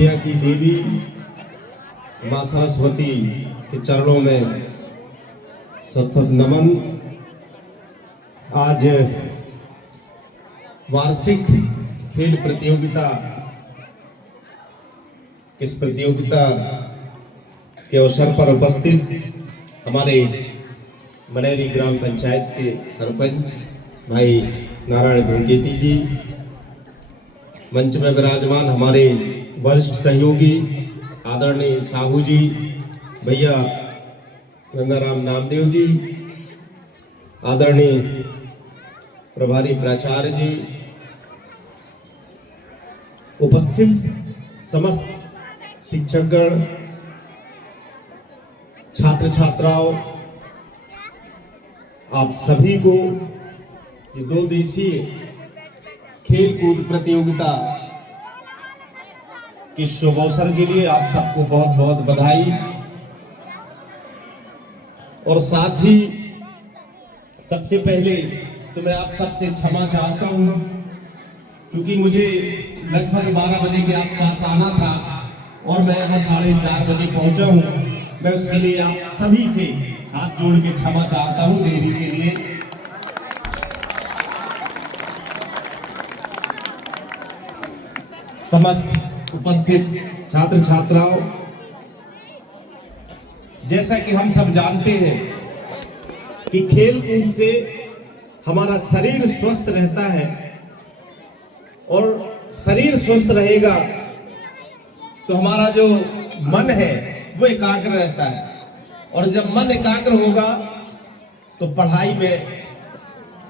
विद्या की देवी माँ सरस्वती के चरणों में सत सत नमन। आज वार्षिक खेल प्रतियोगिता, इस प्रतियोगिता के अवसर पर उपस्थित हमारे मनेरी ग्राम पंचायत के सरपंच भाई नारायण धूमकेती जी, मंच में विराजमान हमारे वरिष्ठ सहयोगी आदरणीय साहू जी, भैया गंगाराम नामदेव जी, आदरणीय प्रभारी प्राचार्य जी, उपस्थित समस्त शिक्षकगण, छात्र छात्राओं, आप सभी को ये 2 दिवसीय खेल कूद प्रतियोगिता के शुभ अवसर के लिए आप सबको बहुत बहुत बधाई। और साथ ही सबसे पहले तो मैं आप सबसे क्षमा चाहता हूं, क्योंकि मुझे लगभग 12 बजे के आसपास आना था और मैं यहाँ 4:30 बजे पहुंचा हूं। मैं उसके लिए आप सभी से हाथ जोड़ के क्षमा चाहता हूं देरी के लिए। समस्त उपस्थित छात्र छात्राओं, जैसा कि हम सब जानते हैं कि खेल कूद से हमारा शरीर स्वस्थ रहता है और शरीर स्वस्थ रहेगा तो हमारा जो मन है वो एकाग्र रहता है, और जब मन एकाग्र होगा तो पढ़ाई में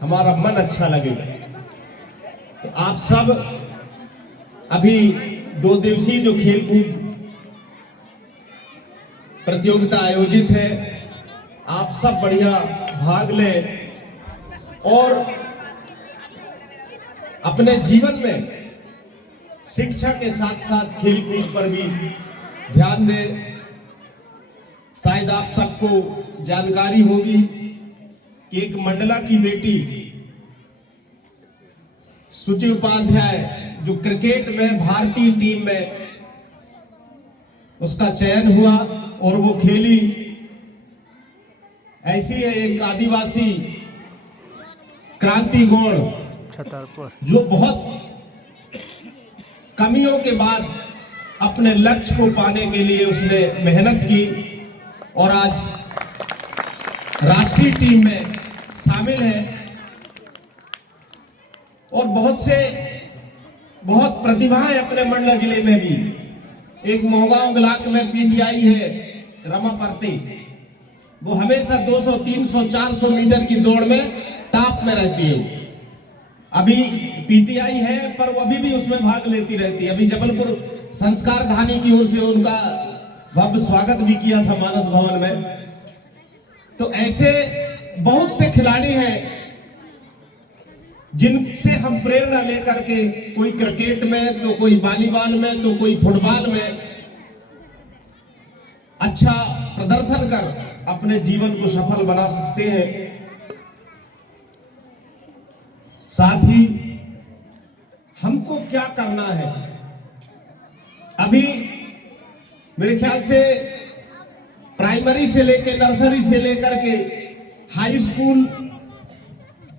हमारा मन अच्छा लगेगा। तो आप सब अभी 2 दिवसीय जो खेल कूद प्रतियोगिता आयोजित है, आप सब बढ़िया भाग लें और अपने जीवन में शिक्षा के साथ साथ खेल कूद पर भी ध्यान दें। शायद आप सबको जानकारी होगी कि एक मंडला की बेटी सुचि उपाध्याय जो क्रिकेट में भारतीय टीम में उसका चयन हुआ और वो खेली। ऐसी है एक आदिवासी क्रांति गौड़ जो बहुत कमियों के बाद अपने लक्ष्य को पाने के लिए उसने मेहनत की और आज राष्ट्रीय टीम में शामिल है। और बहुत प्रतिभाएं अपने मंडला जिले में भी। एक मोहगांव ब्लॉक में पीटीआई है रमा परती, वो हमेशा 200, 300, 400 मीटर की दौड़ में टॉप में रहती है। अभी पीटीआई है पर वो अभी भी उसमें भाग लेती रहती है। अभी जबलपुर संस्कार धानी की ओर से उनका भव्य स्वागत भी किया था मानस भवन में। तो ऐसे बहुत से खिलाड़ी हैं जिनसे हम प्रेरणा लेकर के, कोई क्रिकेट में तो कोई वॉलीबॉल में तो कोई फुटबॉल में अच्छा प्रदर्शन कर अपने जीवन को सफल बना सकते हैं। साथ ही हमको क्या करना है, अभी मेरे ख्याल से प्राइमरी से लेकर नर्सरी से लेकर के हाई स्कूल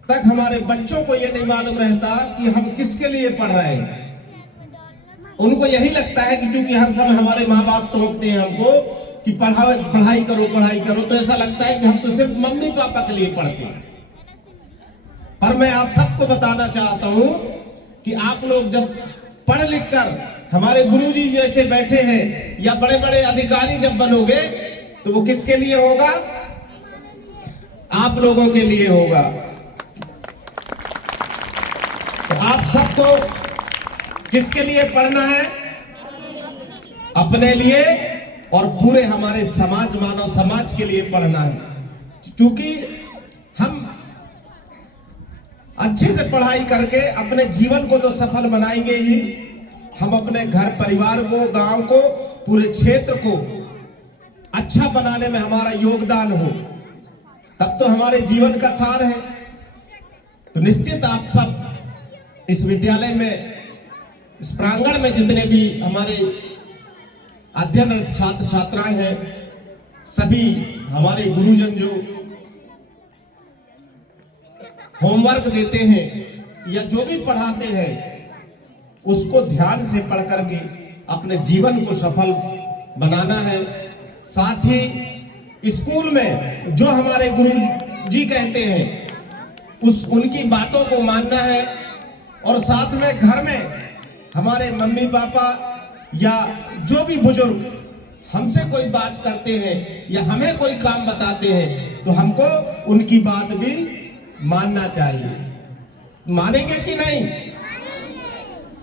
तक हमारे बच्चों को यह नहीं मालूम रहता कि हम किसके लिए पढ़ रहे हैं। उनको यही लगता है कि चूंकि हर समय हमारे माँ बाप टोकते हैं हमको कि पढ़ाई करो, तो ऐसा लगता है कि हम तो सिर्फ मम्मी पापा के लिए पढ़ते हैं। पर मैं आप सबको बताना चाहता हूं कि आप लोग जब पढ़ लिख कर हमारे गुरुजी जैसे बैठे हैं या बड़े बड़े अधिकारी जब बनोगे तो वो किसके लिए होगा? आप लोगों के लिए होगा। तो आप सबको किसके लिए पढ़ना है? अपने लिए और पूरे हमारे समाज, मानव समाज के लिए पढ़ना है। क्योंकि हम अच्छे से पढ़ाई करके अपने जीवन को तो सफल बनाएंगे ही, हम अपने घर परिवार को, गांव को, पूरे क्षेत्र को अच्छा बनाने में हमारा योगदान हो, तब तो हमारे जीवन का सार है। तो निश्चित आप सब इस विद्यालय में, इस प्रांगण में जितने भी हमारे अध्ययनरत छात्र छात्राएं हैं, सभी हमारे गुरुजन जो होमवर्क देते हैं या जो भी पढ़ाते हैं उसको ध्यान से पढ़ करके अपने जीवन को सफल बनाना है। साथ ही स्कूल में जो हमारे गुरु जी कहते हैं उनकी बातों को मानना है, और साथ में घर में हमारे मम्मी पापा या जो भी बुजुर्ग हमसे कोई बात करते हैं या हमें कोई काम बताते हैं तो हमको उनकी बात भी मानना चाहिए। मानेंगे कि नहीं?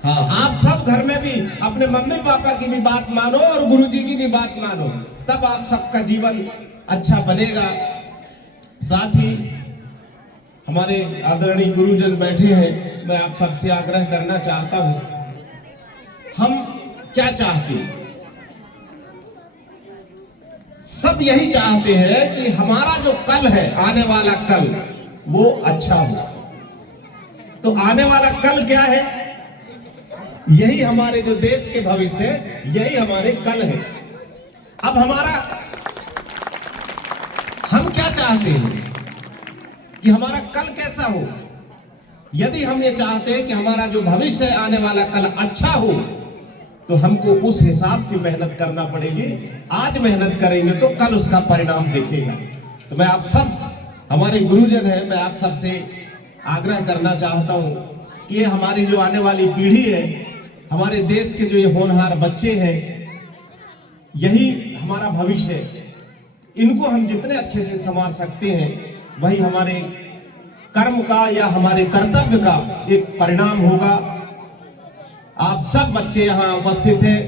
हाँ, आप सब घर में भी अपने मम्मी पापा की भी बात मानो और गुरुजी की भी बात मानो, तब आप सबका जीवन अच्छा बनेगा। साथ ही हमारे आदरणीय गुरुजन बैठे हैं, मैं आप सबसे आग्रह करना चाहता हूं, हम क्या चाहते हैं? सब यही चाहते हैं कि हमारा जो कल है, आने वाला कल, वो अच्छा हो। तो आने वाला कल क्या है? यही हमारे जो देश के भविष्य है, यही हमारे कल है। अब हम क्या चाहते हैं कि हमारा कल कैसा हो? यदि हम ये चाहते हैं कि हमारा जो भविष्य है, आने वाला कल अच्छा हो, तो हमको उस हिसाब से मेहनत करना पड़ेगी। आज मेहनत करेंगे तो कल उसका परिणाम दिखेगा। तो मैं आप सब, हमारे गुरुजन हैं, मैं आप सबसे आग्रह करना चाहता हूं कि ये हमारी जो आने वाली पीढ़ी है, हमारे देश के जो ये होनहार बच्चे हैं, यही हमारा भविष्य है। इनको हम जितने अच्छे से संभाल सकते हैं, वही हमारे कर्म का या हमारे कर्तव्य का एक परिणाम होगा। आप सब बच्चे यहाँ उपस्थित हैं,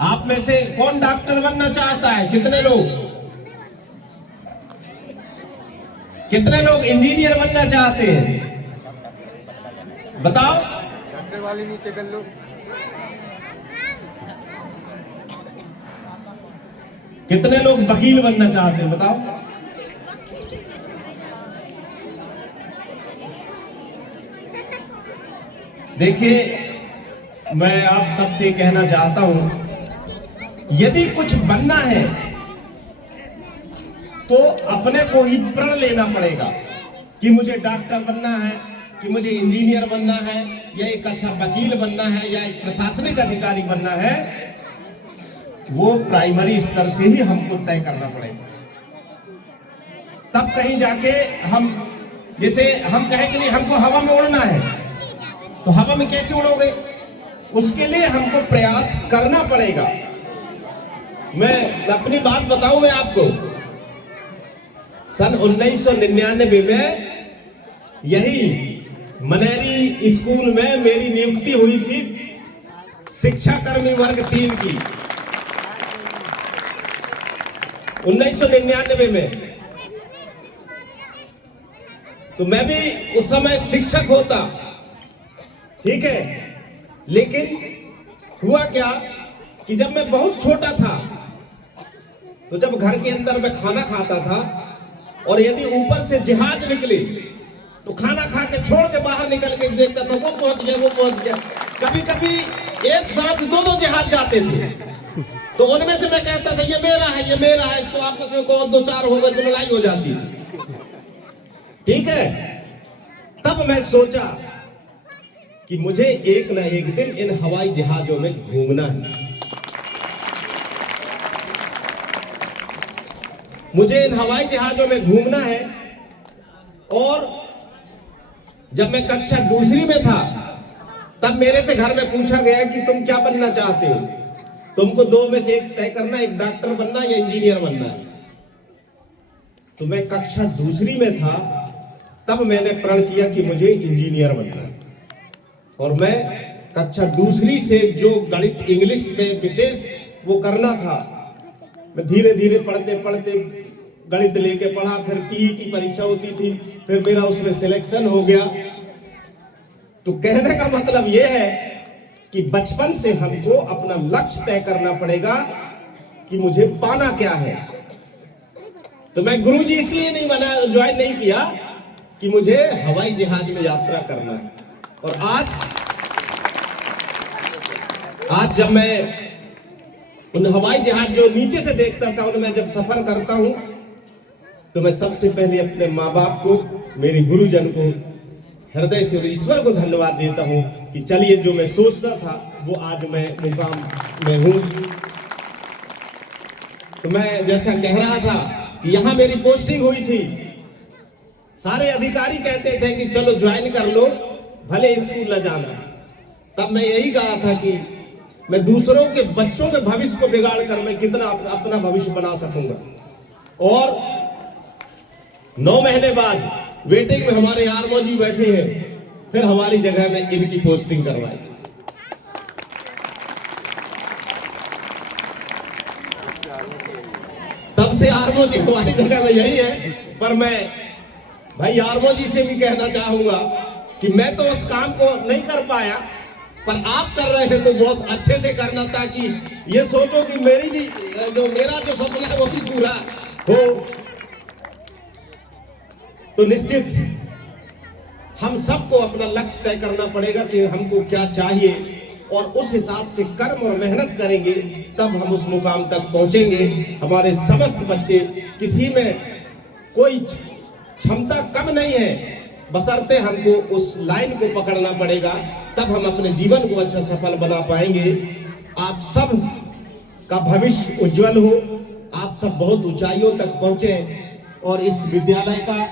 आप में से कौन डॉक्टर बनना चाहता है? कितने लोग इंजीनियर बनना चाहते हैं? बताओ। डॉक्टर वाले नीचे कर लो। कितने लोग वकील बनना चाहते हैं? बताओ। देखिए, मैं आप सबसे कहना चाहता हूं, यदि कुछ बनना है तो अपने को ही प्रण लेना पड़ेगा कि मुझे डॉक्टर बनना है, कि मुझे इंजीनियर बनना है, या एक अच्छा वकील बनना है, या एक प्रशासनिक अधिकारी बनना है। वो प्राइमरी स्तर से ही हमको तय करना पड़ेगा। तब कहीं जाके हम, जैसे हम कहें कि नहीं हमको हवा में उड़ना है, तो हवा में कैसे उड़ोगे? उसके लिए हमको प्रयास करना पड़ेगा। मैं अपनी बात बताऊं, मैं आपको सन 1999 में यही मनेरी स्कूल में मेरी नियुक्ति हुई थी शिक्षा कर्मी वर्ग 3 की। 1999 में तो मैं भी उस समय शिक्षक होता, ठीक है। लेकिन हुआ क्या कि जब मैं बहुत छोटा था, तो जब घर के अंदर मैं खाना खाता था और यदि ऊपर से जहाज निकले तो खाना खा के छोड़ के बाहर निकल के देखता था, वो पहुंच गया। कभी कभी एक साथ 2-2 जहाज जाते थे, तो उनमें से मैं कहता था ये मेरा है, तो आपस में कौन 2-4 हो गए तो लड़ाई हो जाती थी, ठीक है। तब मैं सोचा कि मुझे एक ना एक दिन इन हवाई जहाजों में घूमना है, मुझे इन हवाई जहाजों में घूमना है। और जब मैं कक्षा 2री में था, तब मेरे से घर में पूछा गया कि तुम क्या बनना चाहते हो? तुमको 2 में से एक तय करना, एक डॉक्टर बनना या इंजीनियर बनना है। तो मैं कक्षा 2री में था, तब मैंने प्रण किया कि मुझे इंजीनियर बनना है। और मैं कक्षा 2री से जो गणित इंग्लिश में विशेष वो करना था, मैं धीरे धीरे पढ़ते पढ़ते गणित लेके पढ़ा, फिर पीईटी परीक्षा होती थी, फिर मेरा उसमें सिलेक्शन हो गया। तो कहने का मतलब यह है कि बचपन से हमको अपना लक्ष्य तय करना पड़ेगा कि मुझे पाना क्या है। तो मैं गुरुजी इसलिए नहीं बना, ज्वाइन नहीं किया कि मुझे हवाई जहाज में यात्रा करना है। और आज जब मैं उन हवाई जहाज जो नीचे से देखता था, उनमें जब सफर करता हूं तो मैं सबसे पहले अपने माँ बाप को, मेरे गुरुजन को हृदय से और ईश्वर को धन्यवाद देता हूं कि चलिए जो मैं सोचता था वो आज मैं मुकाम में हूं। तो मैं जैसा कह रहा था कि यहां मेरी पोस्टिंग हुई थी, सारे अधिकारी कहते थे कि चलो ज्वाइन कर लो, भले स्कूल न जाना। तब मैं यही कहा था कि मैं दूसरों के बच्चों के भविष्य को बिगाड़ कर मैं कितना अपना भविष्य बना सकूंगा। और 9 महीने बाद वेटिंग में हमारे आरमो जी बैठे हैं, फिर हमारी जगह में इनकी पोस्टिंग करवाई। तब से आरमो जी हमारी जगह में यही है। पर मैं भाई आरमो जी से भी कहना चाहूंगा कि मैं तो उस काम को नहीं कर पाया, पर आप कर रहे हैं तो बहुत अच्छे से करना, ताकि ये सोचो कि मेरा जो सपना है वो भी पूरा हो। तो निश्चित हम सबको अपना लक्ष्य तय करना पड़ेगा कि हमको क्या चाहिए, और उस हिसाब से कर्म और मेहनत करेंगे तब हम उस मुकाम तक पहुंचेंगे। हमारे समस्त बच्चे, किसी में कोई क्षमता कम नहीं है, बशर्ते हमको उस लाइन को पकड़ना पड़ेगा, तब हम अपने जीवन को अच्छा सफल बना पाएंगे। आप सब का भविष्य उज्जवल हो, आप सब बहुत ऊंचाइयों तक पहुंचे, और इस विद्यालय का,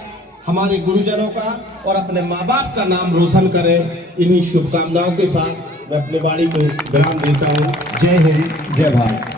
हमारे गुरुजनों का और अपने माँ बाप का नाम रोशन करें। इन्हीं शुभकामनाओं के साथ मैं अपने वाणी को विराम देता हूँ। जय हिंद, जय भारत।